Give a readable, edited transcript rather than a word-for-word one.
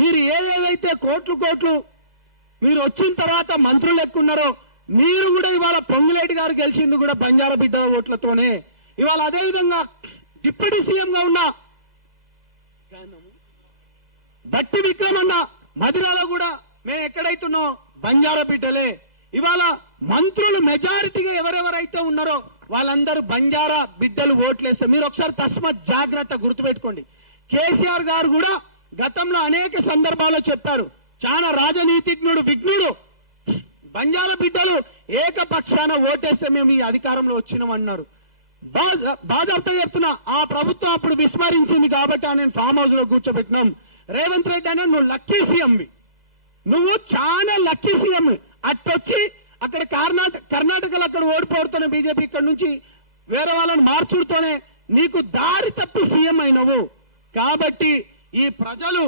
మీరు ఏదేదైతే కోట్లు కోట్లు మీరు వచ్చిన తర్వాత మంత్రులు ఎక్కున్నారో మీరు కూడా ఇవాళ పొంగులేటి గారు గెలిచింది కూడా బంజారా బిడ్డ ఓట్లతోనే. ఇవాళ అదేవిధంగా డిప్యూటీ సీఎం గా ఉన్న భట్టి విక్రమన్న మదిరాలో కూడా మేము ఎక్కడైతున్నాం బంజారా బిడ్డలే. ఇవాళ మంత్రులు మెజారిటీగా ఎవరెవరైతే ఉన్నారో వాళ్ళందరూ బంజారా బిడ్డలు ఓట్లేస్తే మీరు ఒకసారి తస్మత్ జాగ్రత్త గుర్తుపెట్టుకోండి. కేసీఆర్ గారు కూడా గతంలో అనేక సందర్భాల్లో చెప్పారు, చాలా రాజనీతిజ్ఞుడు విఘ్నుడు, బంజారా బిడ్డలు ఏకపక్షాన ఓటేస్తే మేము ఈ అధికారంలో వచ్చినామన్నారు. బాజాబ్తా చెప్తున్నా, ఆ ప్రభుత్వం అప్పుడు విస్మరించింది కాబట్టి నేను ఫామ్ హౌస్ లో కూర్చోబెట్టినాం. రేవంత్ రెడ్డి అన్న నువ్వు లక్కీ సీఎంవి, నువ్వు చాలా లక్కీ సీఎం. అట్టొచ్చి అక్కడ కర్ణాటకలో అక్కడ ఓడిపోతున్న బీజేపీ ఇక్కడ నుంచి వేరే వాళ్ళని మార్చుడుతోనే నీకు దారి తప్పి సీఎం అయినవు. కాబట్టి ఈ ప్రజలు